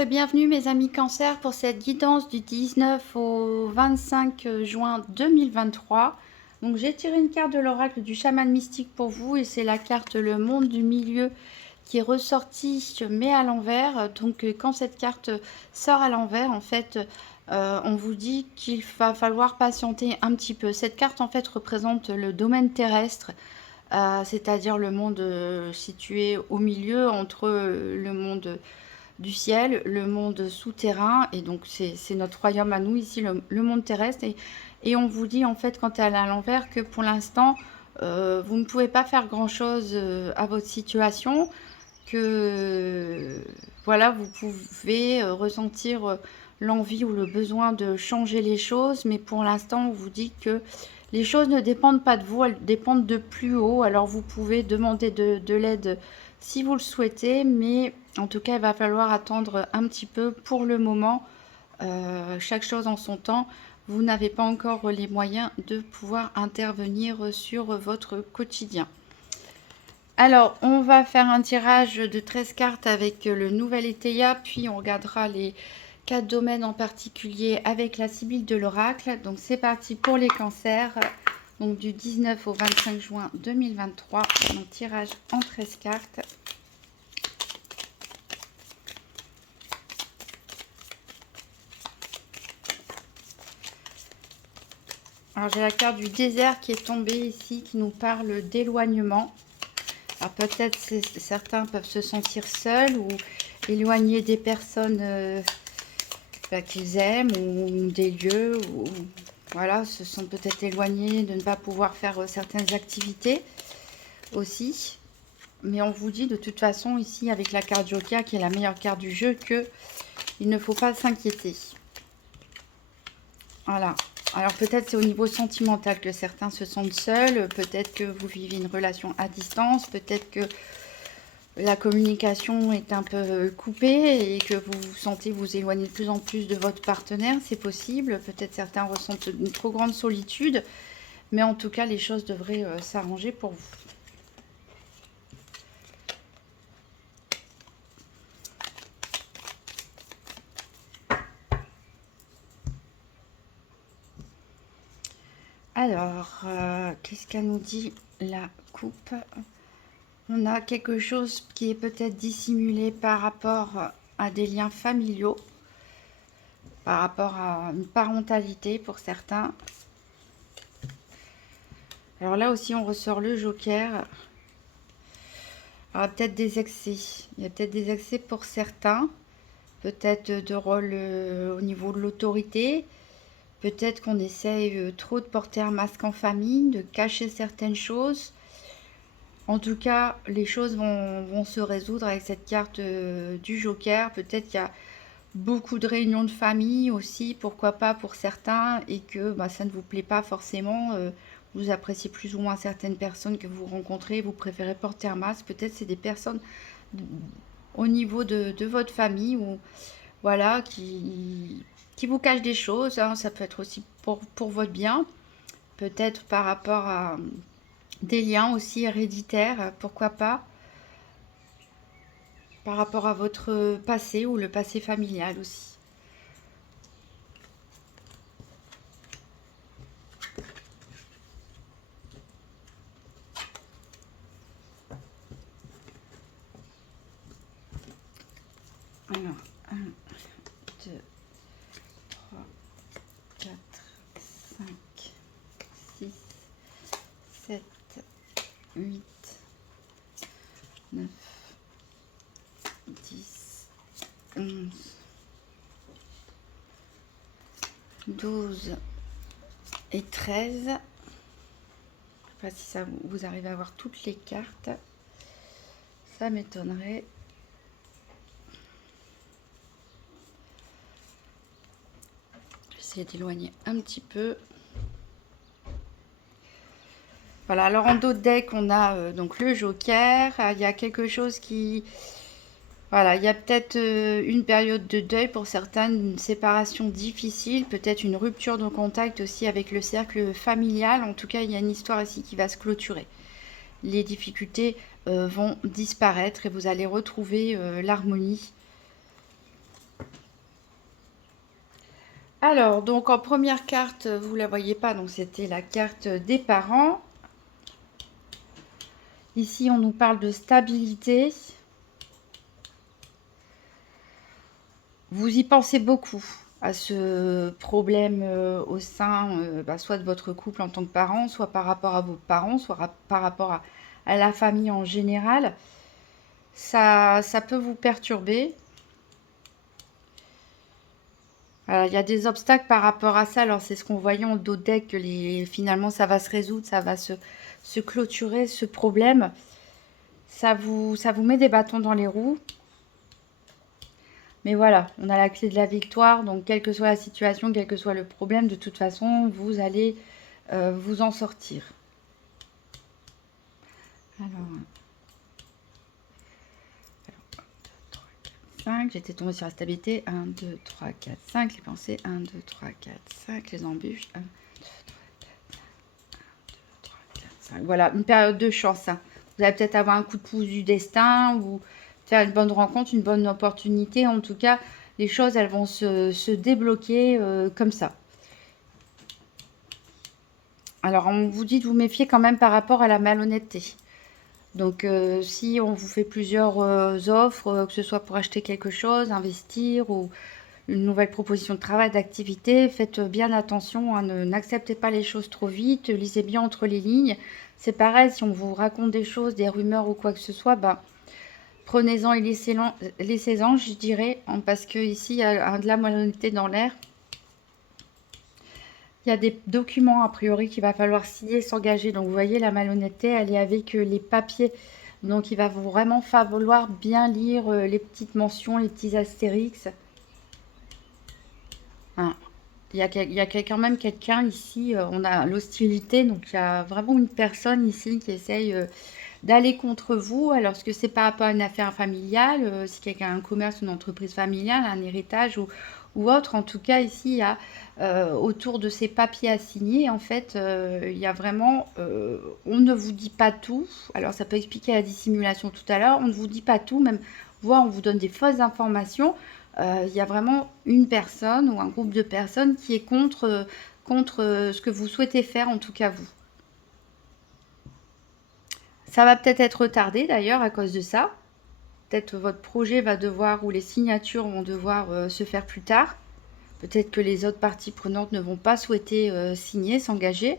et bienvenue mes amis Cancer pour cette guidance du 19 au 25 juin 2023. Donc j'ai tiré une carte de l'oracle du chaman mystique pour vous et c'est la carte le monde du milieu qui est ressortie mais à l'envers. Donc quand cette carte sort à l'envers, en fait, on vous dit qu'il va falloir patienter un petit peu. Cette carte en fait représente le domaine terrestre. C'est-à-dire le monde situé au milieu entre le monde du ciel, le monde souterrain, et donc c'est notre royaume à nous ici, le monde terrestre. Et on vous dit en fait quand elle est à l'envers que pour l'instant, vous ne pouvez pas faire grand-chose à votre situation, que voilà, vous pouvez ressentir l'envie ou le besoin de changer les choses, mais pour l'instant, on vous dit que les choses ne dépendent pas de vous, elles dépendent de plus haut. Alors vous pouvez demander de l'aide si vous le souhaitez, mais en tout cas, il va falloir attendre un petit peu pour le moment. Chaque chose en son temps. Vous n'avez pas encore les moyens de pouvoir intervenir sur votre quotidien. Alors, on va faire un tirage de 13 cartes avec le nouvel Eteia, puis on regardera les 4 domaines en particulier avec la Sibylle de l'Oracle. Donc, c'est parti pour les cancers. Donc, du 19 au 25 juin 2023. Donc, tirage en 13 cartes. Alors, j'ai la carte du désert qui est tombée ici, qui nous parle d'éloignement. Alors peut-être certains peuvent se sentir seuls ou éloignés des personnes qu'ils aiment ou des lieux. Ou, voilà, se sont peut-être éloignés de ne pas pouvoir faire certaines activités aussi. Mais on vous dit de toute façon ici avec la carte Joker qui est la meilleure carte du jeu que il ne faut pas s'inquiéter. Voilà. Alors peut-être c'est au niveau sentimental que certains se sentent seuls, peut-être que vous vivez une relation à distance, peut-être que la communication est un peu coupée et que vous vous sentez vous éloigner de plus en plus de votre partenaire, c'est possible. Peut-être certains ressentent une trop grande solitude, mais en tout cas les choses devraient s'arranger pour vous. Alors, qu'est-ce qu'elle nous dit la coupe? On a quelque chose qui est peut-être dissimulé par rapport à des liens familiaux, par rapport à une parentalité pour certains. Alors là aussi, on ressort le Joker. Alors peut-être des excès. Il y a peut-être des excès pour certains. Peut-être de rôle au niveau de l'autorité. Peut-être qu'on essaye trop de porter un masque en famille, de cacher certaines choses. En tout cas, les choses vont se résoudre avec cette carte du Joker. Peut-être qu'il y a beaucoup de réunions de famille aussi, pourquoi pas pour certains, et que ça ne vous plaît pas forcément. Vous appréciez plus ou moins certaines personnes que vous rencontrez, vous préférez porter un masque. Peut-être c'est des personnes au niveau de votre famille ou voilà qui vous cachent des choses. Hein. Ça peut être aussi pour votre bien. Peut-être par rapport à des liens aussi héréditaires, pourquoi pas. Par rapport à votre passé ou le passé familial aussi. Alors, 1, 2, 3, 4, 5, 6, 7, 8, 9, 10, 11, 12 et 13. Je ne sais pas si ça vous arrivez à avoir toutes les cartes. Ça m'étonnerait. J'essaie d'éloigner un petit peu. Voilà, alors en dos de deck, on a donc le Joker. Il y a quelque chose qui... Voilà, il y a peut-être une période de deuil pour certains, une séparation difficile, peut-être une rupture de contact aussi avec le cercle familial. En tout cas, il y a une histoire ici qui va se clôturer. Les difficultés vont disparaître et vous allez retrouver l'harmonie. Alors, donc en première carte, vous la voyez pas, donc c'était la carte des parents. Ici, on nous parle de stabilité. Vous y pensez beaucoup à ce problème au sein soit de votre couple en tant que parent, soit par rapport à vos parents, soit par rapport à la famille en général. Ça peut vous perturber. Il y a des obstacles par rapport à ça. Alors, c'est ce qu'on voyait en dos de deck, que finalement, ça va se résoudre, ça va se clôturer, ce problème. Ça vous met des bâtons dans les roues. Mais voilà, on a la clé de la victoire. Donc, quelle que soit la situation, quel que soit le problème, de toute façon, vous allez vous en sortir. Alors, 5, j'étais tombée sur la stabilité. 1, 2, 3, 4, 5. Les pensées. 1, 2, 3, 4, 5. Les embûches. 1, 2, 3, 4, 5. Voilà, une période de chance. Hein. Vous allez peut-être avoir un coup de pouce du destin ou faire une bonne rencontre, une bonne opportunité. En tout cas, les choses, elles vont se débloquer comme ça. Alors, on vous dit de vous méfier quand même par rapport à la malhonnêteté. Donc, si on vous fait plusieurs offres, que ce soit pour acheter quelque chose, investir ou une nouvelle proposition de travail, d'activité, faites bien attention, hein, n'acceptez pas les choses trop vite, lisez bien entre les lignes. C'est pareil, si on vous raconte des choses, des rumeurs ou quoi que ce soit, prenez-en et laissez-en, je dirais, parce que ici il y a de la malhonnêteté dans l'air. Il y a des documents, a priori, qu'il va falloir signer, s'engager. Donc, vous voyez, la malhonnêteté, elle est avec les papiers. Donc, il va vraiment falloir bien lire les petites mentions, les petits astérix. Hein. Il y a quand même quelqu'un ici, on a l'hostilité. Donc, il y a vraiment une personne ici qui essaye d'aller contre vous. Alors, est-ce que c'est par rapport à une affaire familiale, si quelqu'un a un commerce, une entreprise familiale, un héritage ou autre. En tout cas, ici, il y a autour de ces papiers à signer, en fait, il y a vraiment, on ne vous dit pas tout. Alors, ça peut expliquer la dissimulation tout à l'heure. On ne vous dit pas tout, même voire on vous donne des fausses informations. Il y a vraiment une personne ou un groupe de personnes qui est contre ce que vous souhaitez faire, en tout cas vous. Ça va peut-être être retardé d'ailleurs à cause de ça. Peut-être votre projet va devoir, ou les signatures vont devoir se faire plus tard. Peut-être que les autres parties prenantes ne vont pas souhaiter signer, s'engager.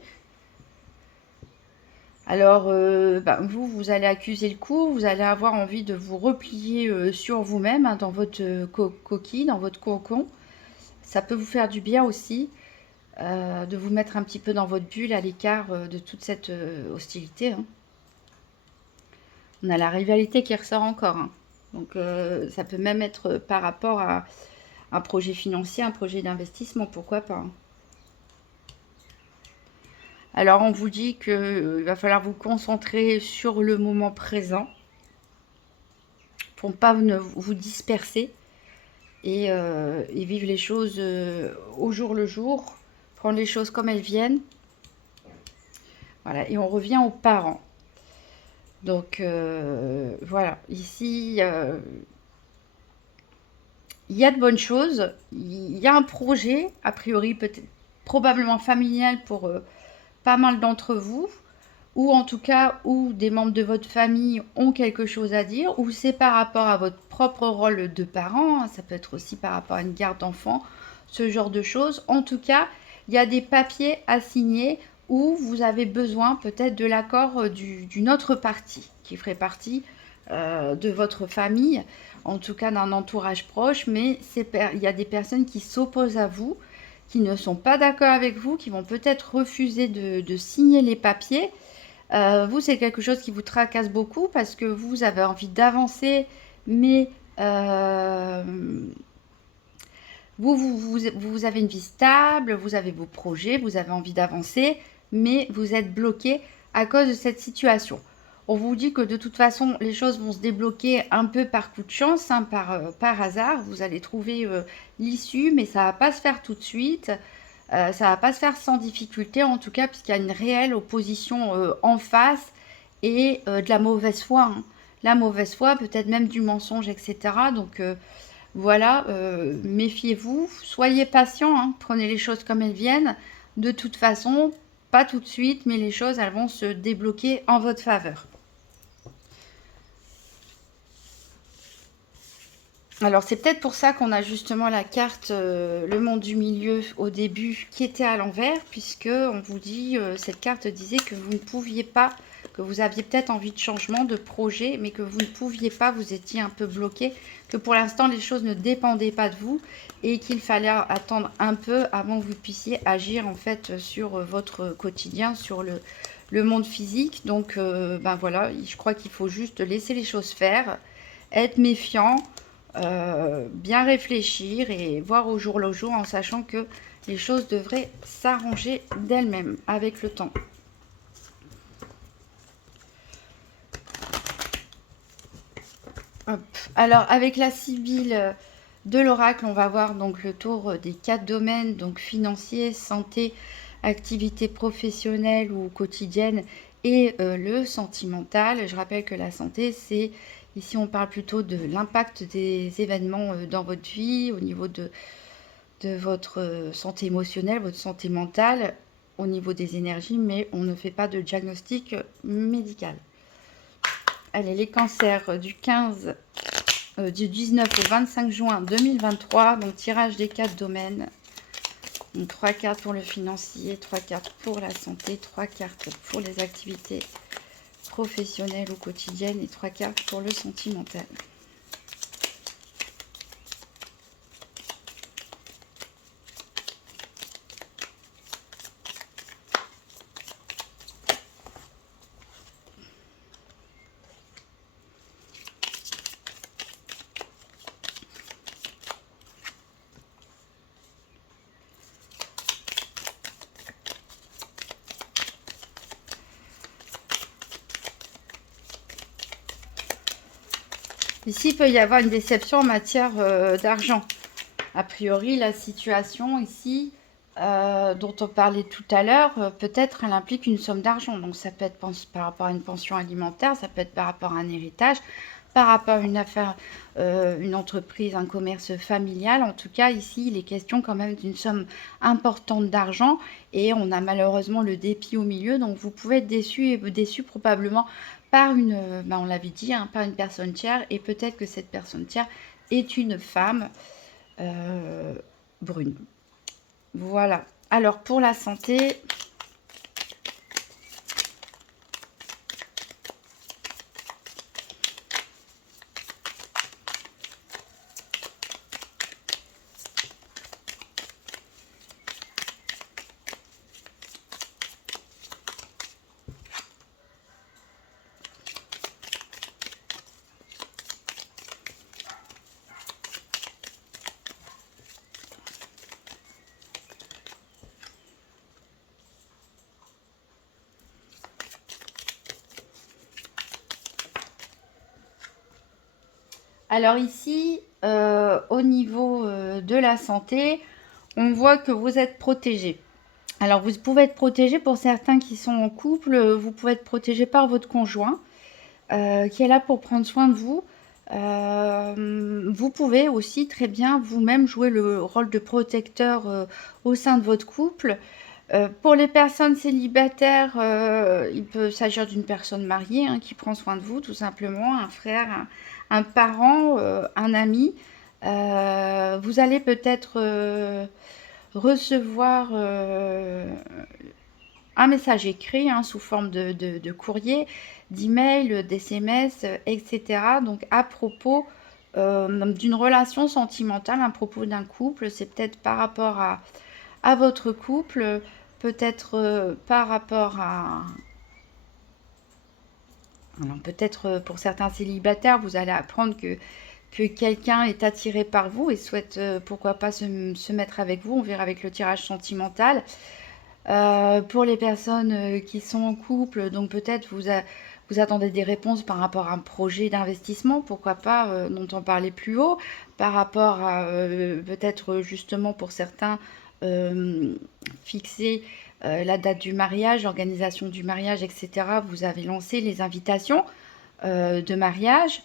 Alors, vous allez accuser le coup, vous allez avoir envie de vous replier sur vous-même, hein, dans votre coquille, dans votre cocon. Ça peut vous faire du bien aussi, de vous mettre un petit peu dans votre bulle, à l'écart de toute cette hostilité. Hein. On a la rivalité qui ressort encore. Hein. Donc, ça peut même être par rapport à un projet financier, un projet d'investissement, pourquoi pas. Hein. Alors, on vous dit qu'il va falloir vous concentrer sur le moment présent pour ne pas vous disperser et vivre les choses au jour le jour, prendre les choses comme elles viennent. Voilà, et on revient aux parents. Donc, voilà, ici, il y a de bonnes choses. Il y a un projet, a priori, peut-être probablement familial pour pas mal d'entre vous, ou en tout cas où des membres de votre famille ont quelque chose à dire, ou c'est par rapport à votre propre rôle de parent, hein, ça peut être aussi par rapport à une garde d'enfant, ce genre de choses. En tout cas, il y a des papiers à signer où vous avez besoin peut-être de l'accord d'une autre partie, qui ferait partie de votre famille, en tout cas d'un entourage proche, mais il y a des personnes qui s'opposent à vous, qui ne sont pas d'accord avec vous, qui vont peut-être refuser de signer les papiers. Vous, c'est quelque chose qui vous tracasse beaucoup parce que vous avez envie d'avancer, mais vous avez une vie stable, vous avez vos projets, vous avez envie d'avancer, mais vous êtes bloqué à cause de cette situation. On vous dit que de toute façon, les choses vont se débloquer un peu par coup de chance, hein, par hasard. Vous allez trouver l'issue, mais ça ne va pas se faire tout de suite. Ça ne va pas se faire sans difficulté, en tout cas, puisqu'il y a une réelle opposition en face et de la mauvaise foi. Hein. La mauvaise foi, peut-être même du mensonge, etc. Donc, Voilà, méfiez-vous, soyez patient, hein, prenez les choses comme elles viennent. De toute façon, pas tout de suite, mais les choses, elles vont se débloquer en votre faveur. Alors, c'est peut-être pour ça qu'on a justement la carte le monde du milieu au début qui était à l'envers, puisque on vous dit, cette carte disait que vous ne pouviez pas, que vous aviez peut-être envie de changement, de projet, mais que vous ne pouviez pas, vous étiez un peu bloqué, que pour l'instant les choses ne dépendaient pas de vous et qu'il fallait attendre un peu avant que vous puissiez agir en fait sur votre quotidien, sur le monde physique. Donc, ben voilà, je crois qu'il faut juste laisser les choses faire, être méfiant. Bien réfléchir et voir au jour le jour en sachant que les choses devraient s'arranger d'elles-mêmes avec le temps. Hop. Alors avec la Sibylle de l'oracle, on va voir donc le tour des 4 domaines, donc financier, santé, activité professionnelle ou quotidienne et le sentimental. Je rappelle que la santé, c'est ici on parle plutôt de l'impact des événements dans votre vie, au niveau de votre santé émotionnelle, votre santé mentale, au niveau des énergies, mais on ne fait pas de diagnostic médical. Allez, les cancers du 19 au 25 juin 2023, donc tirage des 4 domaines. Donc 3 cartes pour le financier, 3 cartes pour la santé, 3 cartes pour les activités professionnelles ou quotidiennes et 3 cartes pour le sentimental. Ici, il peut y avoir une déception en matière d'argent. A priori, la situation ici, dont on parlait tout à l'heure, peut-être elle implique une somme d'argent. Donc ça peut être par rapport à une pension alimentaire, ça peut être par rapport à un héritage, par rapport à une affaire, une entreprise, un commerce familial. En tout cas, ici, il est question quand même d'une somme importante d'argent et on a malheureusement le dépit au milieu. Donc vous pouvez être déçu et déçu probablement par une, on l'avait dit, hein, par une personne tiers et peut-être que cette personne tiers est une femme brune. Voilà. Alors pour la santé, alors ici, au niveau de la santé, on voit que vous êtes protégé. Alors vous pouvez être protégé pour certains qui sont en couple, vous pouvez être protégé par votre conjoint qui est là pour prendre soin de vous. Vous pouvez aussi très bien vous-même jouer le rôle de protecteur au sein de votre couple. Pour les personnes célibataires, il peut s'agir d'une personne mariée hein, qui prend soin de vous, tout simplement, un frère, un parent, un ami. Vous allez peut-être recevoir un message écrit hein, sous forme de courrier, d'email, d'SMS, etc. Donc à propos d'une relation sentimentale, à propos d'un couple, c'est peut-être par rapport à votre couple, peut-être par rapport à... Alors peut-être pour certains célibataires, vous allez apprendre que quelqu'un est attiré par vous et souhaite pourquoi pas se mettre avec vous. On verra avec le tirage sentimental. Pour les personnes qui sont en couple, donc peut-être vous attendez des réponses par rapport à un projet d'investissement, pourquoi pas, dont on parlait plus haut, par rapport à peut-être justement pour certains fixer la date du mariage, l'organisation du mariage, etc. Vous avez lancé les invitations de mariage.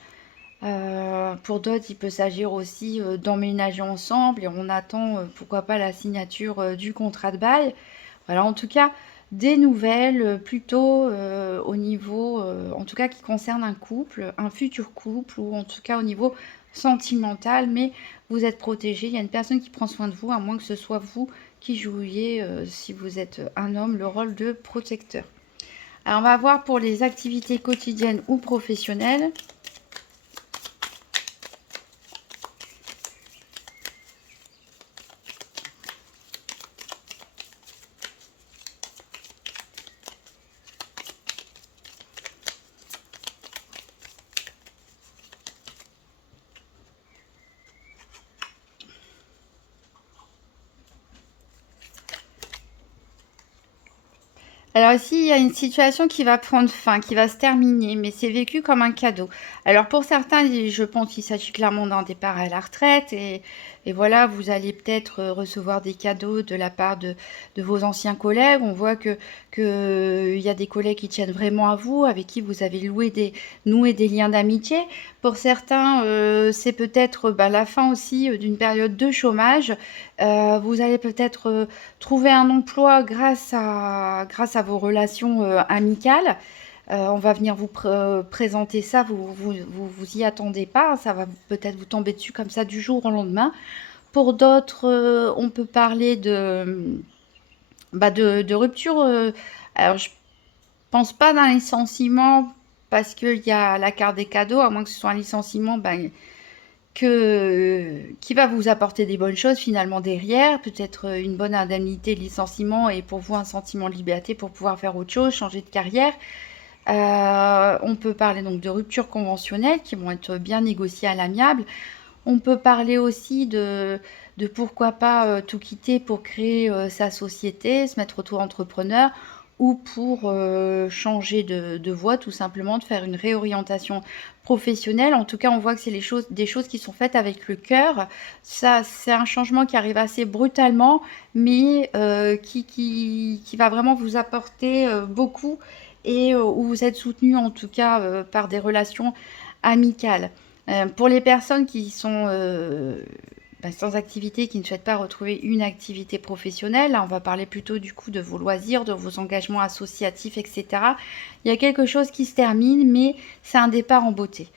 Pour d'autres, il peut s'agir aussi d'emménager ensemble et on attend, pourquoi pas, la signature du contrat de bail. Voilà, en tout cas, des nouvelles plutôt au niveau, en tout cas qui concerne un couple, un futur couple, ou en tout cas au niveau sentimental, mais vous êtes protégé. Il y a une personne qui prend soin de vous, à moins que ce soit vous qui jouiez, si vous êtes un homme, le rôle de protecteur. Alors, on va voir pour les activités quotidiennes ou professionnelles. Alors ici, il y a une situation qui va prendre fin, qui va se terminer, mais c'est vécu comme un cadeau. Alors pour certains, je pense qu'il s'agit clairement d'un départ à la retraite et voilà, vous allez peut-être recevoir des cadeaux de la part de vos anciens collègues. On voit que il y a des collègues qui tiennent vraiment à vous, avec qui vous avez noué des liens d'amitié. Pour certains, c'est peut-être la fin aussi d'une période de chômage. Vous allez peut-être trouver un emploi grâce à vos relations amicales. On va venir vous présenter ça, vous y attendez pas, ça va peut-être vous tomber dessus comme ça du jour au lendemain. Pour d'autres, on peut parler de rupture. Alors, je pense pas d'un licenciement parce qu'il y a la carte des cadeaux, à moins que ce soit un licenciement qui va vous apporter des bonnes choses finalement derrière, peut-être une bonne indemnité de licenciement et pour vous un sentiment de liberté pour pouvoir faire autre chose, changer de carrière. On peut parler donc de ruptures conventionnelles qui vont être bien négociées à l'amiable. On peut parler aussi de pourquoi pas tout quitter pour créer sa société, se mettre auto-entrepreneur ou pour changer de voie, tout simplement, de faire une réorientation professionnelle. En tout cas, on voit que c'est des choses qui sont faites avec le cœur. Ça, c'est un changement qui arrive assez brutalement, mais qui va vraiment vous apporter beaucoup et où vous êtes soutenu en tout cas par des relations amicales. Pour les personnes qui sont sans activité, qui ne souhaitent pas retrouver une activité professionnelle, là on va parler plutôt du coup de vos loisirs, de vos engagements associatifs, etc. Il y a quelque chose qui se termine, mais c'est un départ en beauté.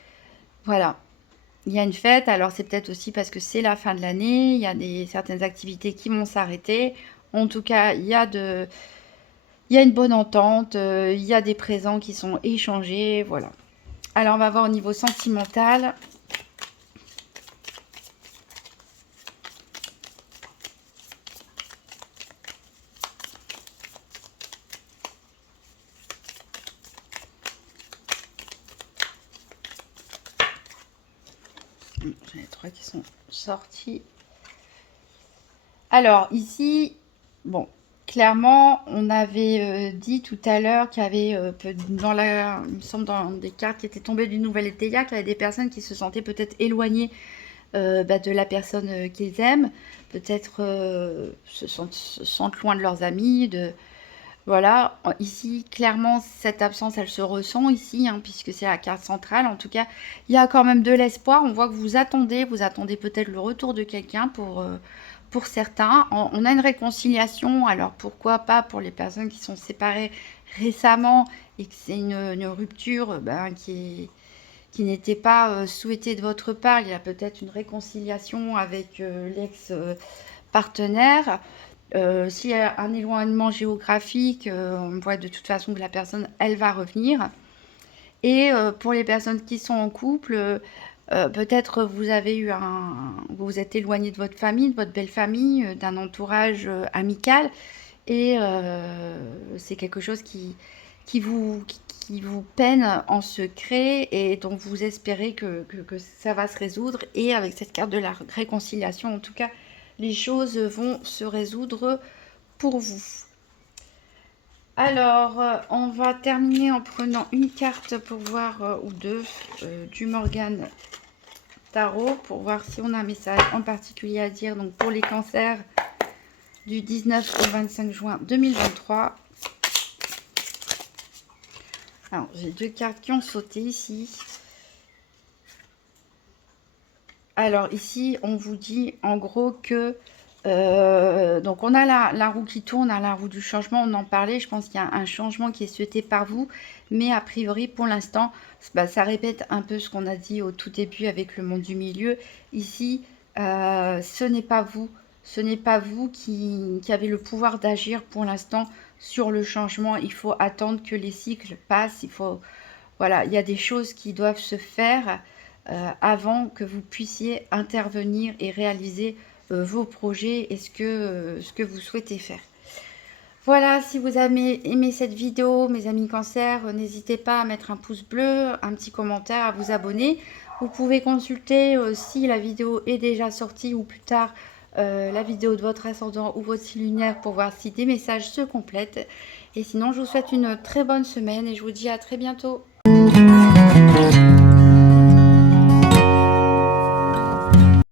Voilà. Il y a une fête, alors c'est peut-être aussi parce que c'est la fin de l'année, il y a certaines activités qui vont s'arrêter. En tout cas, il y a une bonne entente, il y a des présents qui sont échangés, voilà. Alors on va voir au niveau sentimental. J'en ai trois qui sont sortis. Alors ici, bon, clairement, on avait dit tout à l'heure qu'il y avait, il me semble dans des cartes qui étaient tombées du Nouvel Étéia, qu'il y avait des personnes qui se sentaient peut-être éloignées de la personne qu'ils aiment, peut-être se sentent loin de leurs amis, voilà, ici, clairement, cette absence, elle se ressent ici, hein, puisque c'est la carte centrale. En tout cas, il y a quand même de l'espoir. On voit que vous attendez peut-être le retour de quelqu'un pour certains. On a une réconciliation, alors pourquoi pas pour les personnes qui sont séparées récemment et que c'est une rupture qui n'était pas souhaitée de votre part. Il y a peut-être une réconciliation avec l'ex-partenaire. S'il y a un éloignement géographique, on voit de toute façon que la personne, elle va revenir. Et pour les personnes qui sont en couple, peut-être vous vous êtes éloigné de votre famille, de votre belle famille, d'un entourage amical. Et c'est quelque chose qui vous peine en secret et dont vous espérez que ça va se résoudre. Et avec cette carte de la réconciliation, en tout cas, les choses vont se résoudre pour vous. Alors, on va terminer en prenant une carte pour voir, ou deux, du Morgane Tarot, pour voir si on a un message en particulier à dire. Donc, pour les cancers du 19 au 25 juin 2023. Alors, j'ai deux cartes qui ont sauté ici. Alors ici, on vous dit en gros que donc on a la roue qui tourne, la roue du changement, on en parlait. Je pense qu'il y a un changement qui est souhaité par vous, mais a priori pour l'instant, bah, ça répète un peu ce qu'on a dit au tout début avec le monde du milieu. Ici, ce n'est pas vous, qui avez le pouvoir d'agir pour l'instant sur le changement. Il faut attendre que les cycles passent. Voilà, il y a des choses qui doivent se faire avant que vous puissiez intervenir et réaliser vos projets et ce que vous souhaitez faire. Voilà, si vous avez aimé cette vidéo, mes amis cancer, n'hésitez pas à mettre un pouce bleu, un petit commentaire, à vous abonner. Vous pouvez consulter si la vidéo est déjà sortie ou plus tard la vidéo de votre ascendant ou votre signe lunaire pour voir si des messages se complètent. Et sinon, je vous souhaite une très bonne semaine et je vous dis à très bientôt.